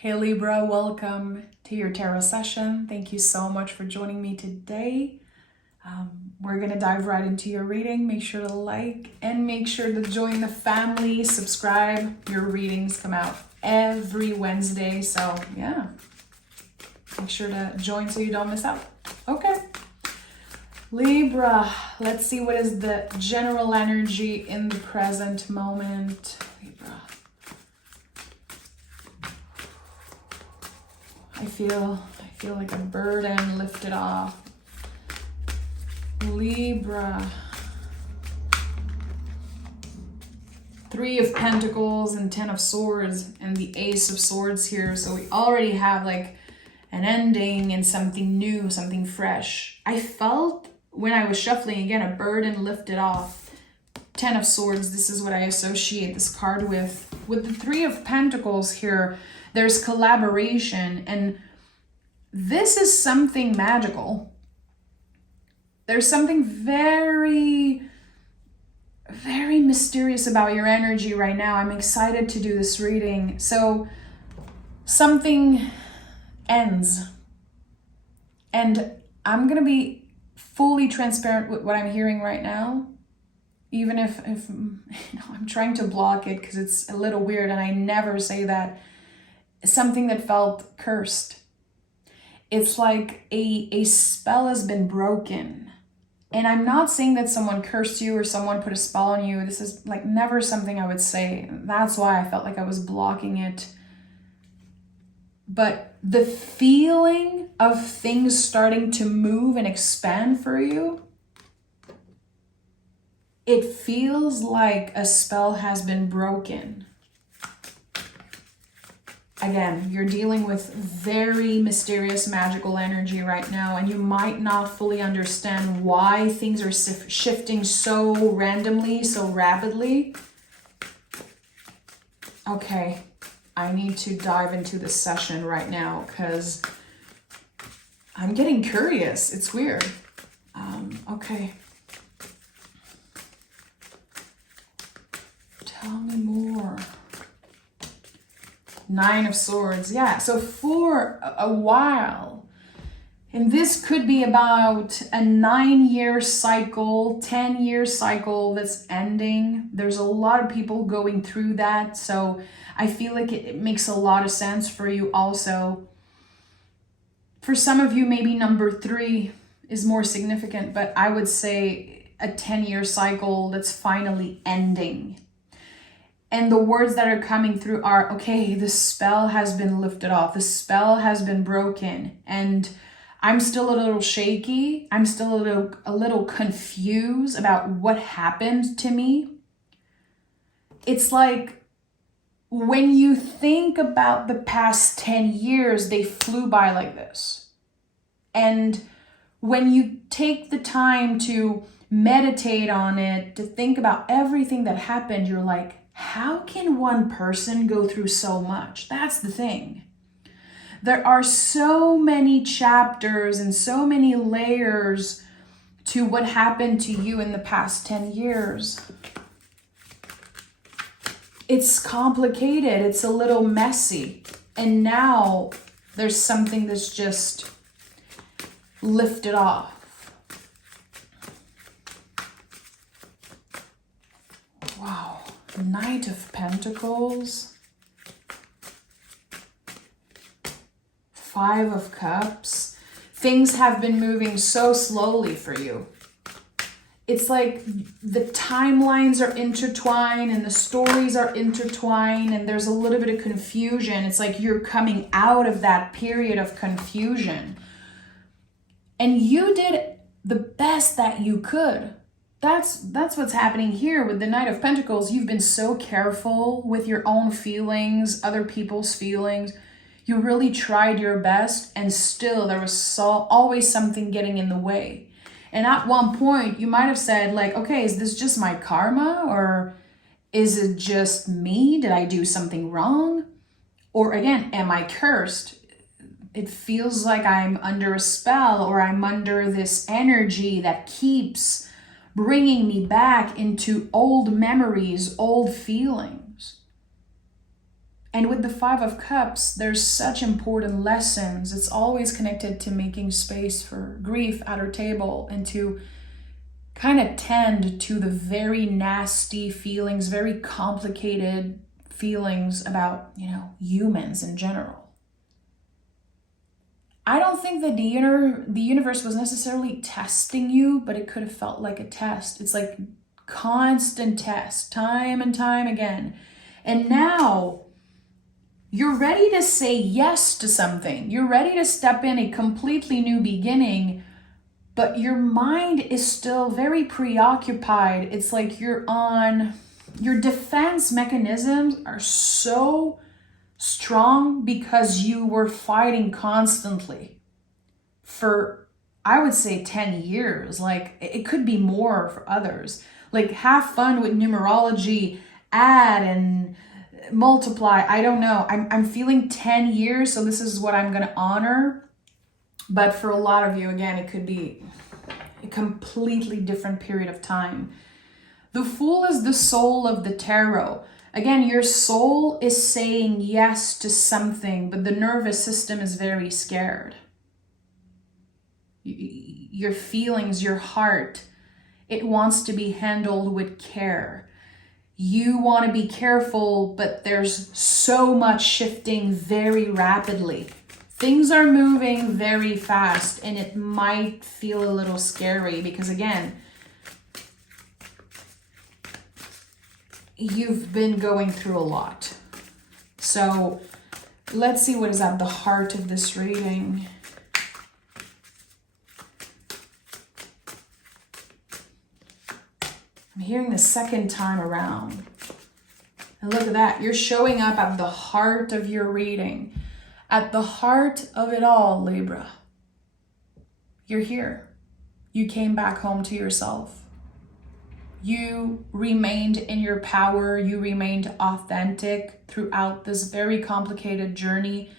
Hey Libra, welcome to your tarot session. Thank you so much for joining me today. We're going to dive right into your reading. Make sure to like and make sure to join the family, subscribe. Your readings come out every Wednesday. So yeah, make sure to join so you don't miss out. Okay. Libra, let's see what is the general energy in the present moment. Libra. I feel like a burden lifted off. Libra. 3 of Pentacles and 10 of Swords and the Ace of Swords here. So we already have like an ending and something new, something fresh. I felt when I was shuffling again, a burden lifted off. 10 of Swords, this is what I associate this card with. With the 3 of Pentacles here, there's collaboration, and this is something magical. There's something very, very mysterious about your energy right now. I'm excited to do this reading. So something ends, and I'm gonna be fully transparent with what I'm hearing right now, even if I'm trying to block it because it's a little weird and I never say that. Something that felt cursed. It's like a spell has been broken. And I'm not saying that someone cursed you or someone put a spell on you. This is like never something I would say. That's why I felt like I was blocking it. But the feeling of things starting to move and expand for you, it feels like a spell has been broken. Again, you're dealing with very mysterious, magical energy right now, and you might not fully understand why things are shifting so randomly, so rapidly. Okay, I need to dive into this session right now because I'm getting curious. It's weird. Okay. Tell me more. 9 of Swords. Yeah, so for a while, and this could be about a 9-year cycle, 10-year cycle that's ending. There's a lot of people going through that, so I feel like it makes a lot of sense for you also. For some of you, maybe number 3 is more significant, but I would say a 10-year cycle that's finally ending. And the words that are coming through are, okay, the spell has been lifted off. The spell has been broken. And I'm still a little shaky. I'm still a little confused about what happened to me. It's like when you think about the past 10 years, they flew by like this. And when you take the time to meditate on it, to think about everything that happened, you're like, how can one person go through so much? That's the thing. There are so many chapters and so many layers to what happened to you in the past 10 years. It's complicated. It's a little messy. And now there's something that's just lifted off. Wow. Knight of Pentacles, 5 of Cups. Things have been moving so slowly for you. It's like the timelines are intertwined and the stories are intertwined and there's a little bit of confusion. It's like you're coming out of that period of confusion. And you did the best that you could. That's what's happening here with the Knight of Pentacles. You've been so careful with your own feelings, other people's feelings. You really tried your best, and still there was always something getting in the way. And at one point, you might have said, like, okay, is this just my karma? Or is it just me? Did I do something wrong? Or again, am I cursed? It feels like I'm under a spell, or I'm under this energy that keeps bringing me back into old memories, old feelings. And with the Five of Cups, there's such important lessons. It's always connected to making space for grief at our table and to kind of tend to the very nasty feelings, very complicated feelings about, humans in general. I don't think that the universe was necessarily testing you, but it could have felt like a test. It's like constant test, time and time again. And now you're ready to say yes to something. You're ready to step in a completely new beginning, but your mind is still very preoccupied. It's like your defense mechanisms are so strong because you were fighting constantly for, I would say, 10 years. Like, it could be more for others. Like, have fun with numerology, add and multiply. I don't know. I'm feeling 10 years, so this is what I'm going to honor. But for a lot of you, again, it could be a completely different period of time. The Fool is the soul of the tarot. Again, your soul is saying yes to something, but the nervous system is very scared. Your feelings, your heart, it wants to be handled with care. You want to be careful, but there's so much shifting very rapidly. Things are moving very fast, and it might feel a little scary because, again, you've been going through a lot. So let's see what is at the heart of this reading. I'm hearing the second time around. And look at that. You're showing up at the heart of your reading. At the heart of it all, Libra. You're here. You came back home to yourself. You remained in your power. You remained authentic throughout this very complicated journey.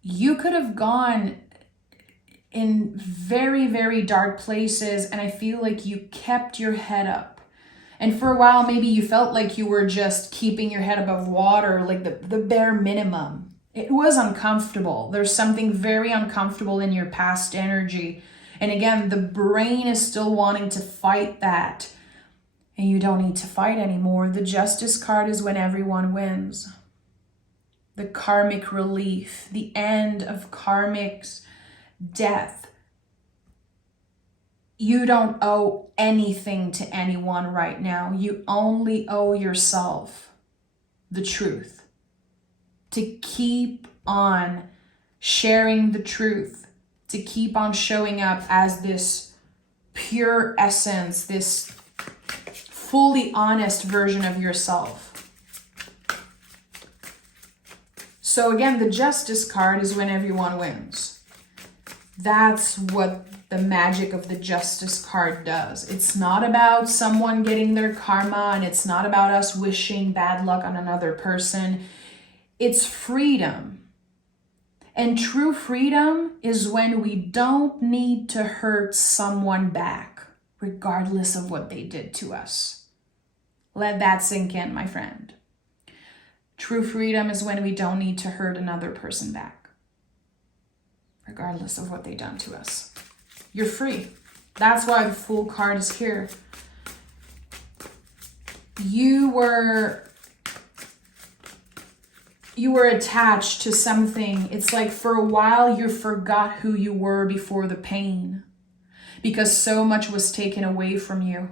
You could have gone in very, very dark places, and I feel like you kept your head up. And for a while, maybe you felt like you were just keeping your head above water, like the bare minimum. It was uncomfortable. There's something very uncomfortable in your past energy. And again, the brain is still wanting to fight that. And you don't need to fight anymore. The Justice card is when everyone wins. The karmic relief, the end of karmic's death. You don't owe anything to anyone right now. You only owe yourself the truth. To keep on sharing the truth, to keep on showing up as this pure essence, this fully honest version of yourself. So again, the Justice card is when everyone wins. That's what the magic of the Justice card does. It's not about someone getting their karma, and it's not about us wishing bad luck on another person. It's freedom. And true freedom is when we don't need to hurt someone back, regardless of what they did to us. Let that sink in, my friend. True freedom is when we don't need to hurt another person back, regardless of what they've done to us. You're free. That's why the Fool card is here. You were attached to something. It's like for a while you forgot who you were before the pain because so much was taken away from you.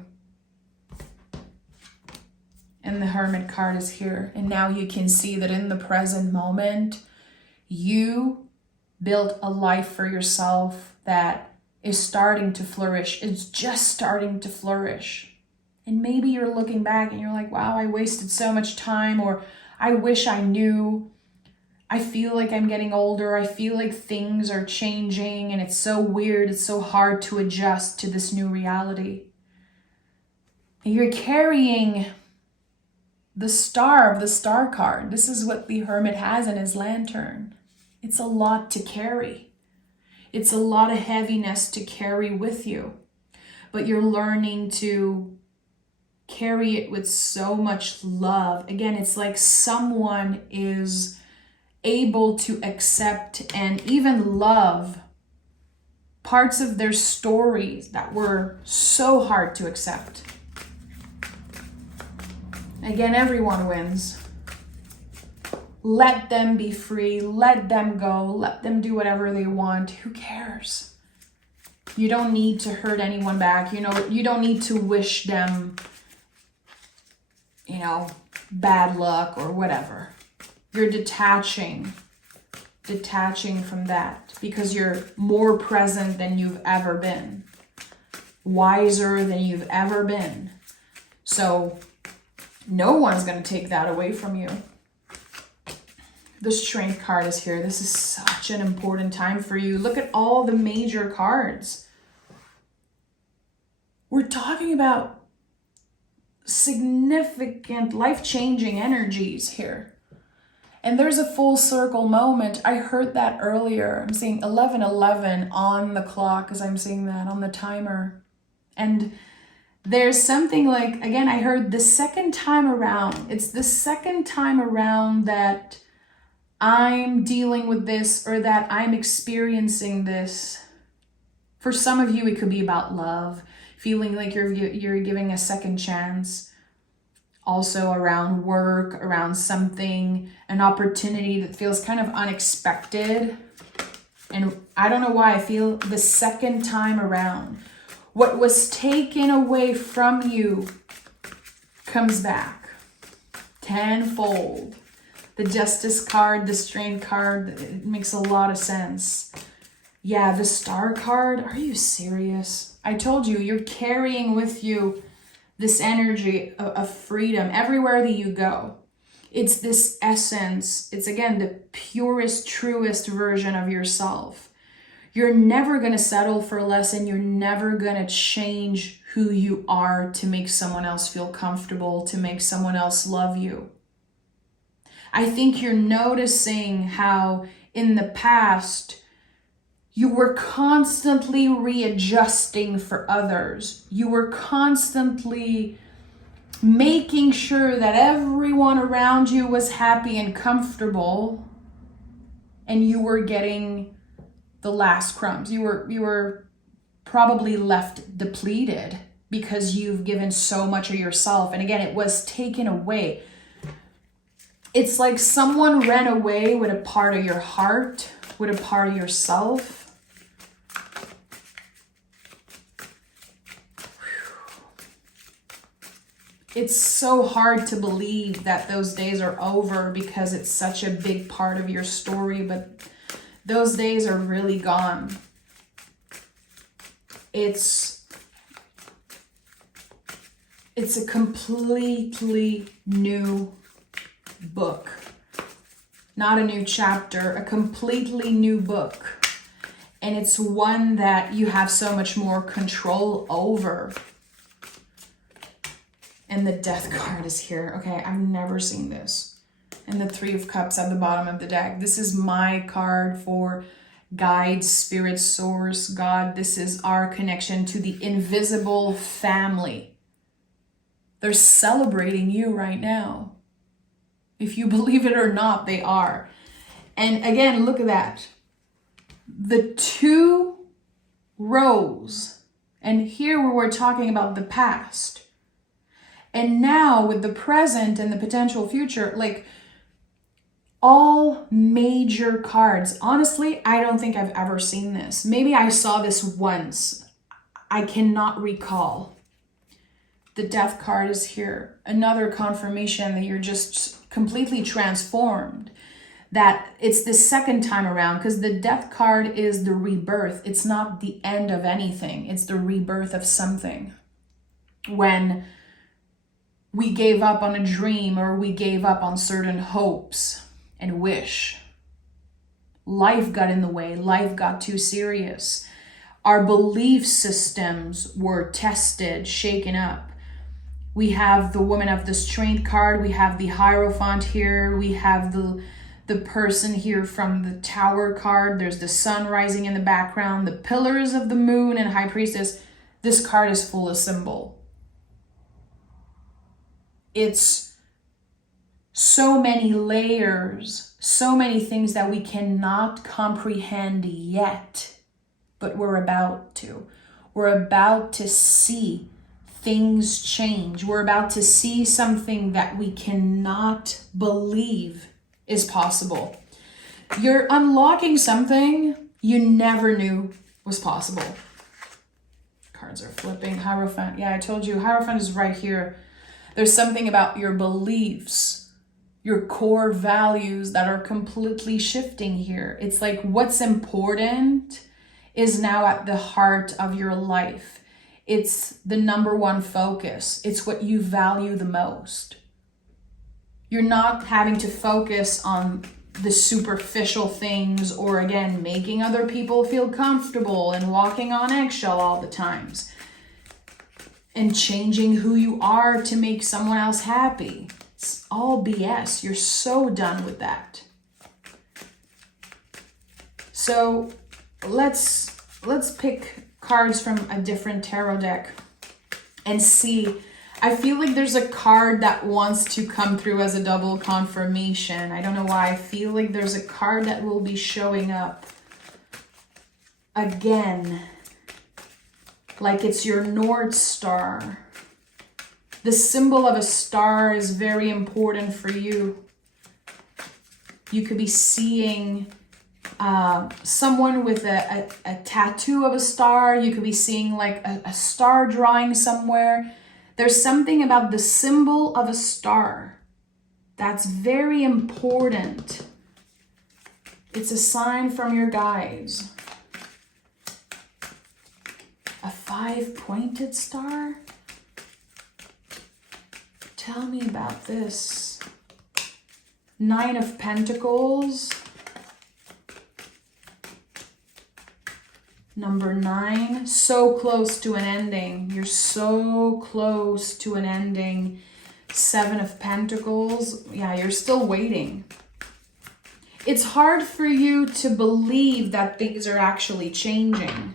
And the Hermit card is here. And now you can see that in the present moment, you built a life for yourself that is starting to flourish. It's just starting to flourish. And maybe you're looking back and you're like, wow, I wasted so much time, or I wish I knew. I feel like I'm getting older. I feel like things are changing and it's so weird. It's so hard to adjust to this new reality. And you're carrying the star of the Star card. This is what the Hermit has in his lantern. It's a lot to carry. It's a lot of heaviness to carry with you. But you're learning to carry it with so much love. Again, it's like someone is able to accept and even love parts of their stories that were so hard to accept. Again, everyone wins. Let them be free. Let them go. Let them do whatever they want. Who cares? You don't need to hurt anyone back. You don't need to wish them, bad luck or whatever. You're detaching from that because you're more present than you've ever been, wiser than you've ever been. So no one's going to take that away from you. The Strength card is here. This is such an important time for you. Look at all the major cards. We're talking about significant life-changing energies here. And there's a full circle moment. I heard that earlier. I'm seeing 11:11 on the clock as I'm seeing that on the timer. And there's something like, again, I heard the second time around. It's the second time around that I'm dealing with this or that I'm experiencing this. For some of you, it could be about love, feeling like you're giving a second chance. Also around work, around something, an opportunity that feels kind of unexpected. And I don't know why I feel the second time around. What was taken away from you comes back tenfold. The Justice card, the Strength card, it makes a lot of sense. Yeah, the Star card, are you serious? I told you, you're carrying with you this energy of freedom everywhere that you go. It's this essence. It's, again, the purest, truest version of yourself. You're never going to settle for less, and you're never going to change who you are to make someone else feel comfortable, to make someone else love you. I think you're noticing how in the past you were constantly readjusting for others. You were constantly making sure that everyone around you was happy and comfortable, and you were getting the last crumbs. You were probably left depleted because you've given so much of yourself. And again, it was taken away. It's like someone ran away with a part of your heart, with a part of yourself. It's so hard to believe that those days are over because it's such a big part of your story, but those days are really gone. It's a completely new book. Not a new chapter, a completely new book. And it's one that you have so much more control over. And the Death card is here. Okay, I've never seen this. And the Three of Cups at the bottom of the deck. This is my card for guide, spirit, source, God. This is our connection to the invisible family. They're celebrating you right now. If you believe it or not, they are. And again, look at that. The two rows. And here we were talking about the past. And now with the present and the potential future, like all major cards. Honestly, I don't think I've ever seen this. Maybe I saw this once. I cannot recall. The Death card is here. Another confirmation that you're just completely transformed. That it's the second time around, because the Death card is the rebirth. It's not the end of anything. It's the rebirth of something. When we gave up on a dream or we gave up on certain hopes and wish, life got in the way. Life got too serious. Our belief systems were tested, shaken up. We have the Woman of the Strength card. We have the Hierophant here. We have the person here from the Tower card. There's the sun rising in the background, the pillars of the moon and High Priestess. This card is full of symbol. It's so many layers, so many things that we cannot comprehend yet, but we're about to. We're about to see things change. We're about to see something that we cannot believe is possible. You're unlocking something you never knew was possible. Cards are flipping. Hierophant. Yeah, I told you, Hierophant is right here. There's something about your beliefs, your core values that are completely shifting here. It's like what's important is now at the heart of your life. It's the number one focus. It's what you value the most. You're not having to focus on the superficial things or, again, making other people feel comfortable and walking on eggshell all the times and changing who you are to make someone else happy. It's all BS. You're so done with that. So let's pick cards from a different tarot deck and see. I feel like there's a card that wants to come through as a double confirmation. I don't know why. I feel like there's a card that will be showing up again, like it's your North Star. The symbol of a star is very important for you. You could be seeing someone with a tattoo of a star. You could be seeing like a star drawing somewhere. There's something about the symbol of a star that's very important. It's a sign from your guides. A 5-pointed star? Tell me about this. 9 of Pentacles. Number 9, so close to an ending. You're so close to an ending. 7 of Pentacles. Yeah, you're still waiting. It's hard for you to believe that things are actually changing.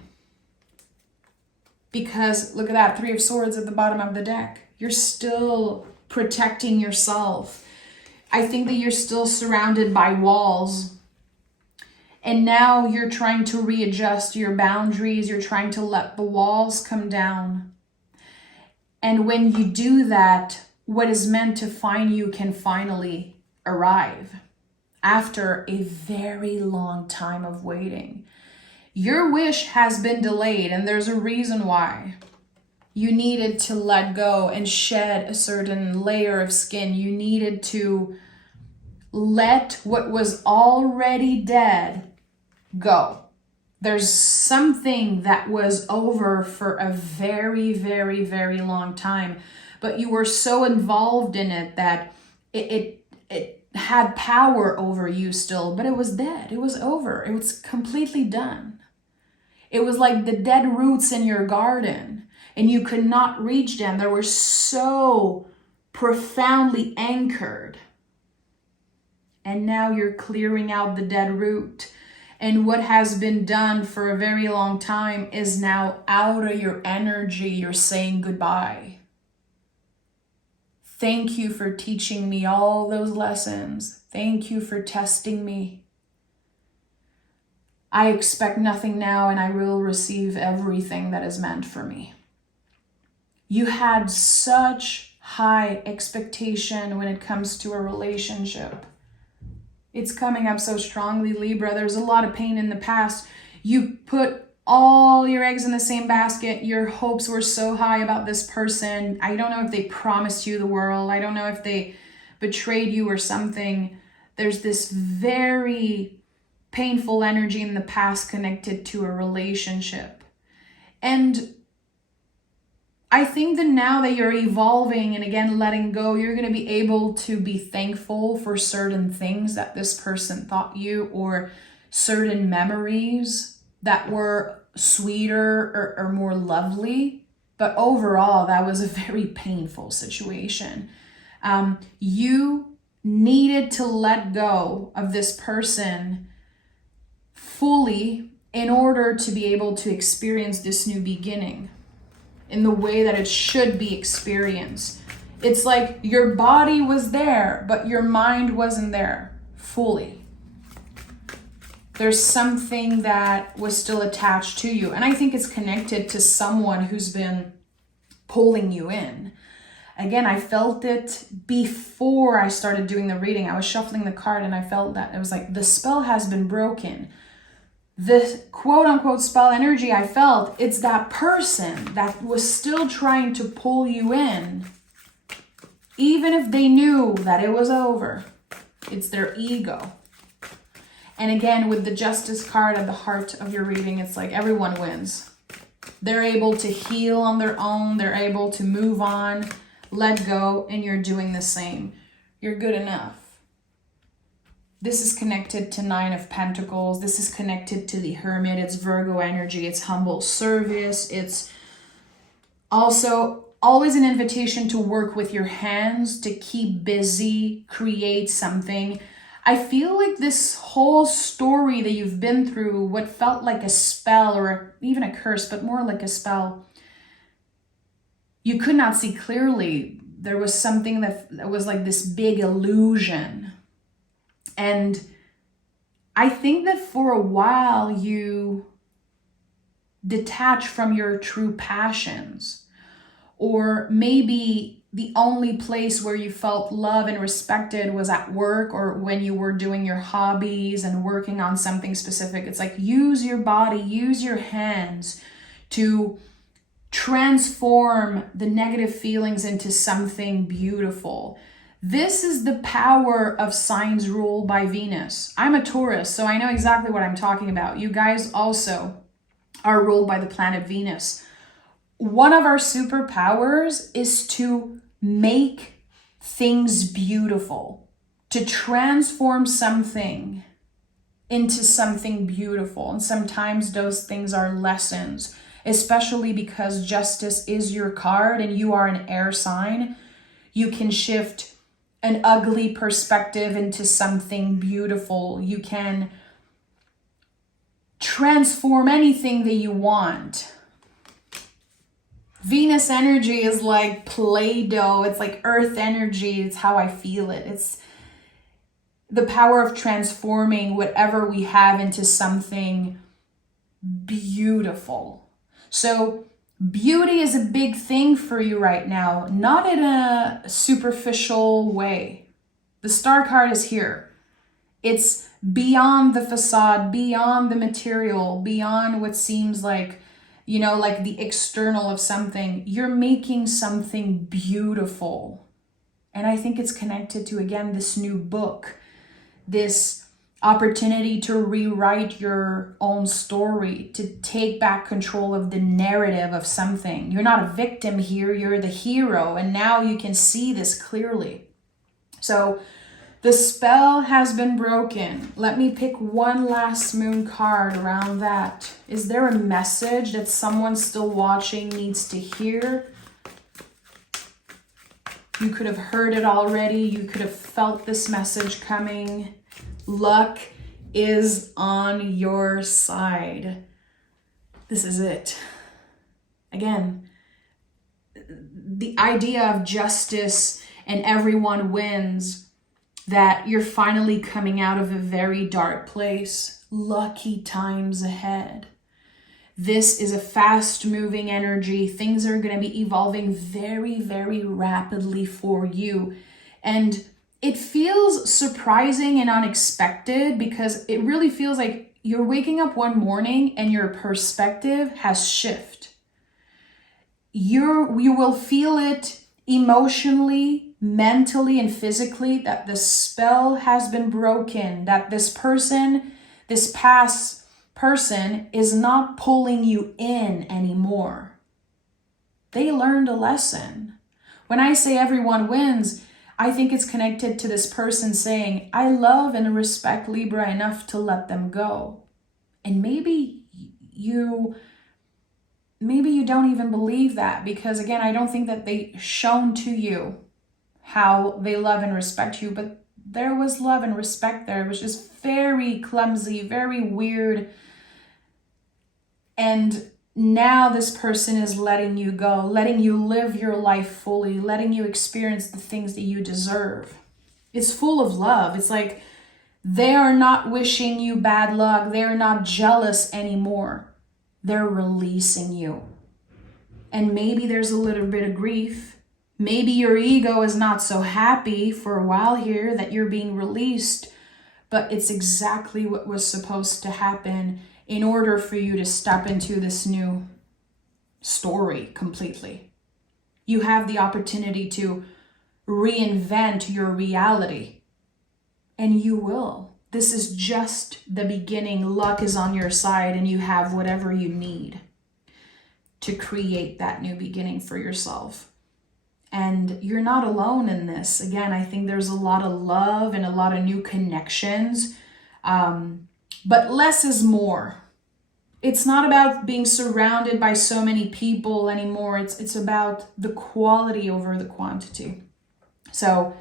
Because look at that, 3 of Swords at the bottom of the deck. You're still protecting yourself. I think that you're still surrounded by walls. And now you're trying to readjust your boundaries. You're trying to let the walls come down. And when you do that, what is meant to find you can finally arrive after a very long time of waiting. Your wish has been delayed, and there's a reason why. You needed to let go and shed a certain layer of skin. You needed to let what was already dead go. There's something that was over for a very, very, very long time, but you were so involved in it that it had power over you still, but it was dead. It was over. It was completely done. It was like the dead roots in your garden, and you could not reach them. They were so profoundly anchored. And now you're clearing out the dead root. And what has been done for a very long time is now out of your energy. You're saying goodbye. Thank you for teaching me all those lessons. Thank you for testing me. I expect nothing now, and I will receive everything that is meant for me. You had such high expectation when it comes to a relationship. It's coming up so strongly, Libra. There's a lot of pain in the past. You put all your eggs in the same basket. Your hopes were so high about this person. I don't know if they promised you the world. I don't know if they betrayed you or something. There's this very painful energy in the past connected to a relationship. And I think that now that you're evolving and again letting go, you're going to be able to be thankful for certain things that this person taught you, or certain memories that were sweeter or more lovely. But overall, that was a very painful situation. You needed to let go of this person fully in order to be able to experience this new beginning in the way that it should be experienced. It's like your body was there, but your mind wasn't there fully. There's something that was still attached to you. And I think it's connected to someone who's been pulling you in. Again, I felt it before I started doing the reading. I was shuffling the card and I felt that. It was like, the spell has been broken. The quote unquote spell energy I felt, it's that person that was still trying to pull you in, even if they knew that it was over. It's their ego. And again, with the Justice card at the heart of your reading, it's like everyone wins. They're able to heal on their own. They're able to move on, let go, and you're doing the same. You're good enough. This is connected to Nine of Pentacles. This is connected to the Hermit. It's Virgo energy. It's humble service. It's also always an invitation to work with your hands, to keep busy, create something. I feel like this whole story that you've been through, what felt like a spell or even a curse, but more like a spell, you could not see clearly. There was something that was like this big illusion. And I think that for a while you detach from your true passions, or maybe the only place where you felt loved and respected was at work or when you were doing your hobbies and working on something specific. It's like, use your body, use your hands to transform the negative feelings into something beautiful. This is the power of signs ruled by Venus. I'm a Taurus, so I know exactly what I'm talking about. You guys also are ruled by the planet Venus. One of our superpowers is to make things beautiful, to transform something into something beautiful. And sometimes those things are lessons, especially because Justice is your card and you are an air sign. You can shift an ugly perspective into something beautiful. You can transform anything that you want. Venus energy is like Play-Doh. It's like earth energy. It's how I feel it. It's the power of transforming whatever we have into something beautiful. So beauty is a big thing for you right now, not in a superficial way. The Star card is here. It's beyond the facade, beyond the material, beyond what seems like, like the external of something. You're making something beautiful. And I think it's connected to, again, this new book, this opportunity to rewrite your own story, to take back control of the narrative of something. You're not a victim here, you're the hero. And now you can see this clearly. So the spell has been broken. Let me pick one last moon card around that. Is there a message that someone still watching needs to hear? You could have heard it already. You could have felt this message coming. Luck is on your side. This is it. Again, the idea of justice and everyone wins, that you're finally coming out of a very dark place. Lucky times ahead. This is a fast-moving energy. Things are going to be evolving very, very rapidly for you. And it feels surprising and unexpected because it really feels like you're waking up one morning and your perspective has shifted. You will feel it emotionally, mentally, and physically, that the spell has been broken, that this person, this past person, is not pulling you in anymore. They learned a lesson. When I say everyone wins, I think it's connected to this person saying, I love and respect Libra enough to let them go. And maybe you don't even believe that, because again, I don't think that they shown to you how they love and respect you, but there was love and respect there. It was just very clumsy, very weird. And now this person is letting you go, letting you live your life fully, letting you experience the things that you deserve. It's full of love. It's like they are not wishing you bad luck. They're not jealous anymore. They're releasing you. And maybe there's a little bit of grief. Maybe your ego is not so happy for a while here that you're being released, but it's exactly what was supposed to happen in order for you to step into this new story completely. You have the opportunity to reinvent your reality, and you will. This is just the beginning. Luck is on your side, and you have whatever you need to create that new beginning for yourself. And you're not alone in this. Again, I think there's a lot of love and a lot of new connections, but less is more. It's not about being surrounded by so many people anymore. It's about the quality over the quantity. So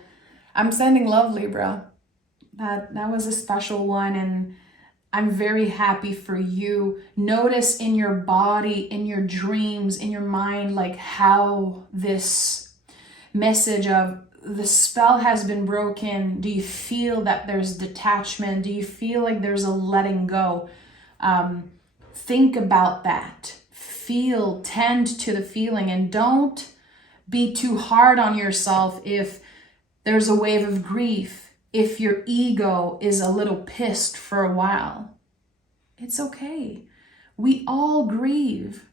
I'm sending love, Libra. That was a special one, and I'm very happy for you. Notice in your body, in your dreams, in your mind, like how this message of the spell has been broken. Do you feel that there's detachment? Do you feel like there's a letting go? Think about that. Feel, tend to the feeling, and don't be too hard on yourself if there's a wave of grief, if your ego is a little pissed for a while. It's okay. We all grieve.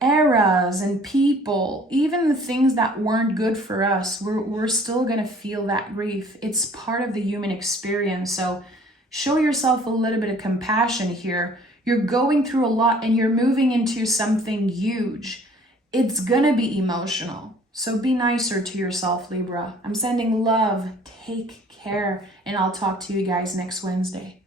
Eras and people, even the things that weren't good for us, we're still going to feel that grief. It's part of the human experience. So show yourself a little bit of compassion here. You're going through a lot and you're moving into something huge. It's going to be emotional. So be nicer to yourself, Libra. I'm sending love. Take care. And I'll talk to you guys next Wednesday.